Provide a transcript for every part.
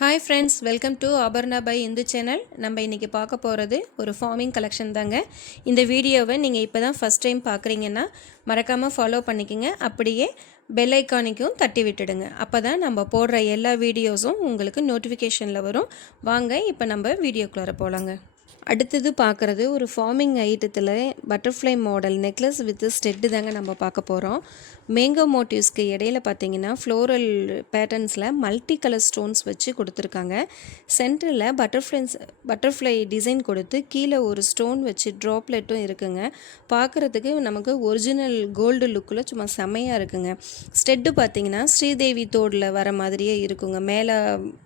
Hi friends, welcome to Aparna by Indu channel. நம்ம இன்றைக்கி பார்க்க போகிறது ஒரு ஃபார்மிங் கலெக்ஷன் தாங்க. இந்த வீடியோவை நீங்கள் இப்போ தான் ஃபஸ்ட் டைம் பார்க்குறீங்கன்னா மறக்காமல் ஃபாலோ பண்ணிக்கோங்க. அப்படியே பெல் ஐக்கானிக்கும் தட்டி விட்டுடுங்க. அப்போ தான் நம்ம போடுற எல்லா வீடியோஸும் உங்களுக்கு நோட்டிஃபிகேஷனில் வரும். வாங்க இப்போ நம்ம வீடியோக்குள்ளார போகலாங்க. அடுத்தது பார்க்குறது ஒரு ஃபார்மிங் ஐட்டத்தில் butterfly model necklace with stud தாங்க நம்ம பார்க்க போகிறோம். மேங்கோ மோட்டிவ்ஸ்க்கு இடையில பார்த்தீங்கன்னா ஃப்ளோரல் பேட்டர்ன்ஸில் மல்டி கலர் ஸ்டோன்ஸ் வச்சு கொடுத்துருக்காங்க. சென்டரில் பட்டர்ஃப்ளை டிசைன் கொடுத்து கீழே ஒரு ஸ்டோன் வச்சு ட்ராப்லெட்டும் இருக்குங்க. பார்க்குறதுக்கு நமக்கு ஒரிஜினல் கோல்டு லுக்கில் சும்மா செமையாக இருக்குங்க. ஸ்டெட்டு பார்த்தீங்கன்னா ஸ்ரீதேவி தோடில் வர மாதிரியே இருக்குங்க. மேலே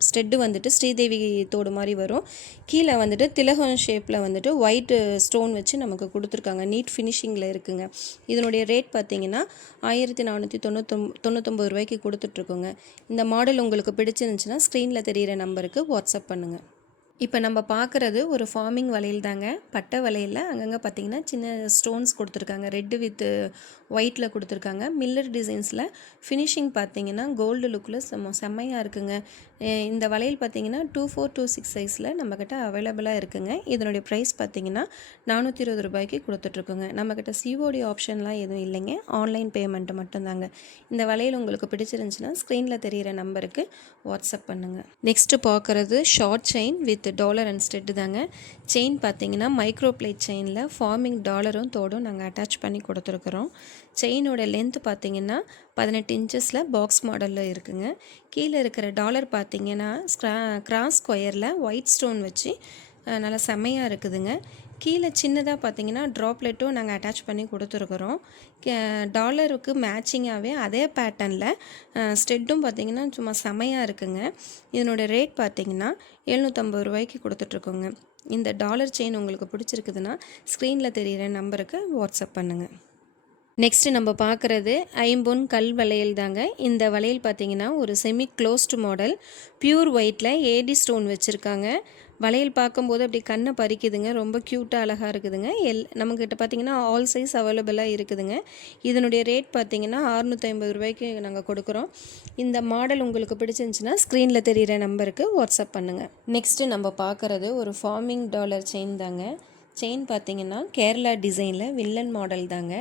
ஸ்டெட்டு வந்துட்டு ஸ்ரீதேவி தோடு மாதிரி வரும். கீழே வந்துட்டு திலகம் ஷேப்பில் வந்துட்டு ஒயிட் ஸ்டோன் வச்சு நமக்கு கொடுத்துருக்காங்க. நீட் ஃபினிஷிங்கில் இருக்குங்க. இதனுடைய ரேட் பார்த்தீங்கன்னா 1499 ரூபாய்க்கு கொடுத்துட்ருக்கோங்க. இந்த மாடல் உங்களுக்கு பிடிச்சிருந்துச்சுன்னா ஸ்க்ரீனில் தெரிகிற நம்பருக்கு வாட்ஸ்அப் பண்ணுங்கள். இப்போ நம்ம பார்க்குறது ஒரு ஃபார்மிங் வளையல் தாங்க. பட்டை வளையலில் அங்கங்கே பார்த்திங்கன்னா சின்ன ஸ்டோன்ஸ் கொடுத்துருக்காங்க. ரெட்டு வித் ஒயிட்டில் கொடுத்துருக்காங்க. மில்லர் டிசைன்ஸில் ஃபினிஷிங் பார்த்திங்கன்னா கோல்டு லுக்கில் செம்மையாக இருக்குங்க. இந்த வளையல் பார்த்திங்கன்னா 2426 சைஸில் நம்மக்கிட்ட அவைலபிளாக இருக்குங்க. இதனுடைய ப்ரைஸ் பார்த்திங்கன்னா 420 ரூபாய்க்கு கொடுத்துட்ருக்குங்க. நம்மக்கிட்ட சிஓடி ஆப்ஷன்லாம் எதுவும் இல்லைங்க. ஆன்லைன் பேமெண்ட்டு மட்டும்தாங்க. இந்த வளையல் உங்களுக்கு பிடிச்சிருந்துச்சுன்னா ஸ்க்ரீனில் தெரிகிற நம்பருக்கு வாட்ஸ்அப் பண்ணுங்கள். நெக்ஸ்ட்டு பார்க்குறது short chain with dollar and stud தாங்க. செயின் பார்த்தீங்கன்னா மைக்ரோ பிளேட் செயினில் ஃபார்மிங் டாலரும் தோடும் நாங்கள் அட்டாச் பண்ணி கொடுத்துருக்குறோம். செயினோட லென்த் பார்த்தீங்கன்னா 18 இன்ச்சஸில் பாக்ஸ் மாடலில் இருக்குங்க. கீழே இருக்கிற டாலர் பார்த்தீங்கன்னா கிராஸ் ஸ்கொயரில் ஒயிட் ஸ்டோன் வச்சு நல்லா செம்மையாக இருக்குதுங்க. கீழே சின்னதாக பார்த்தீங்கன்னா ட்ராப்லெட்டும் நாங்கள் அட்டாச் பண்ணி கொடுத்துருக்குறோம். டாலருக்கு மேட்சிங்காகவே அதே பேட்டர்னில் ஸ்டெட்டும் பார்த்திங்கன்னா சும்மா செமையாக இருக்குங்க. இதனோட ரேட் பார்த்திங்கன்னா 750 ரூபாய்க்கு கொடுத்துட்ருக்கோங்க. இந்த டாலர் செயின் உங்களுக்கு பிடிச்சிருக்குதுன்னா ஸ்க்ரீனில் தெரிகிற நம்பருக்கு வாட்ஸ்அப் பண்ணுங்கள். நெக்ஸ்ட்டு நம்ம பார்க்குறது ஐம்பொன் கல் வளையல் தாங்க. இந்த வளையல் பார்த்திங்கன்னா ஒரு செமி க்ளோஸ்டு மாடல் பியூர் ஒயிட்டில் ஏடி ஸ்டோன் வச்சுருக்காங்க. வளையல் பார்க்கும்போது அப்படி கண்ணை பறிக்குதுங்க. ரொம்ப க்யூட்டாக அழகாக இருக்குதுங்க. நம்மக்கிட்ட பார்த்திங்கன்னா ஆல் சைஸ் அவைலபிளாக இருக்குதுங்க. இதனுடைய ரேட் பார்த்திங்கன்னா 650 ரூபாய்க்கு நாங்கள் கொடுக்குறோம். இந்த மாடல் உங்களுக்கு பிடிச்சிருந்துச்சின்னா ஸ்க்ரீனில் தெரிகிற நம்பருக்கு வாட்ஸ்அப் பண்ணுங்கள். நெக்ஸ்ட்டு நம்ம பார்க்குறது ஒரு ஃபார்மிங் டாலர் செயின் தாங்க. செயின் பார்த்திங்கன்னா கேரளா டிசைனில் வில்லன் மாடல் தாங்க.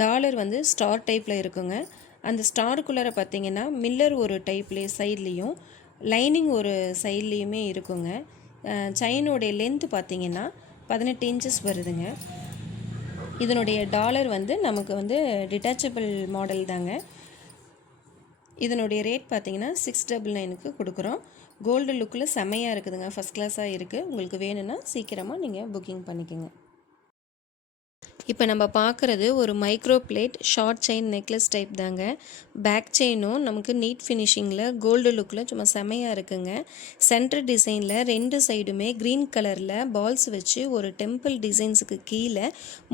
டாலர் வந்து ஸ்டார் டைப்பில் இருக்குங்க. அந்த ஸ்டாருக்குள்ளார பார்த்திங்கன்னா மில்லர் ஒரு டைப்லேயே சைட்லேயும் லைனிங் ஒரு சைட்லேயுமே இருக்குங்க. செயினோடைய லென்த்து பார்த்திங்கன்னா 18 இன்ச்சஸ் வருதுங்க. இதனுடைய டாலர் வந்து நமக்கு வந்து டிட்டாச்சபிள் மாடல் தாங்க. இதனுடைய ரேட் பார்த்திங்கன்னா 699க்கு கொடுக்குறோம். கோல்டு லுக்கில் செம்மையாக இருக்குதுங்க. ஃபஸ்ட் கிளாஸாக இருக்குது. உங்களுக்கு வேணும்னா சீக்கிரமாக நீங்கள் புக்கிங் பண்ணிக்கோங்க. இப்போ நம்ம பார்க்குறது ஒரு micro plate short chain necklace type தாங்க. பேக் செயினும் நமக்கு நீட் ஃபினிஷிங்கில் கோல்டு லுக்கில் சும்மா செமையாக இருக்குங்க. சென்டர் டிசைனில் 2 சைடுமே க்ரீன் கலரில் பால்ஸ் வச்சு ஒரு டெம்பிள் டிசைன்ஸுக்கு கீழே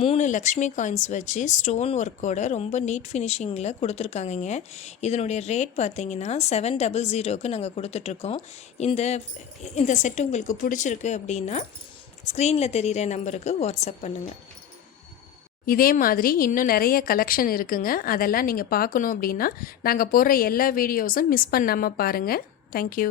3 லக்ஷ்மி காயின்ஸ் வச்சு ஸ்டோன் ஒர்க்கோட ரொம்ப நீட் ஃபினிஷிங்கில் கொடுத்துருக்காங்கங்க. இதனுடைய ரேட் பார்த்திங்கன்னா 700க்கு நாங்கள் கொடுத்துட்ருக்கோம். இந்த செட்டு உங்களுக்கு பிடிச்சிருக்கு அப்படின்னா ஸ்க்ரீனில் தெரிகிற நம்பருக்கு வாட்ஸ்அப் பண்ணுங்கள். இதே மாதிரி இன்னும் நிறைய கலெக்ஷன் இருக்குங்க. அதெல்லாம் நீங்கள் பார்க்கணும் அப்படின்னா நாங்கள் போடுற எல்லா வீடியோஸும் மிஸ் பண்ணாமல் பாருங்கள். தேங்க்யூ.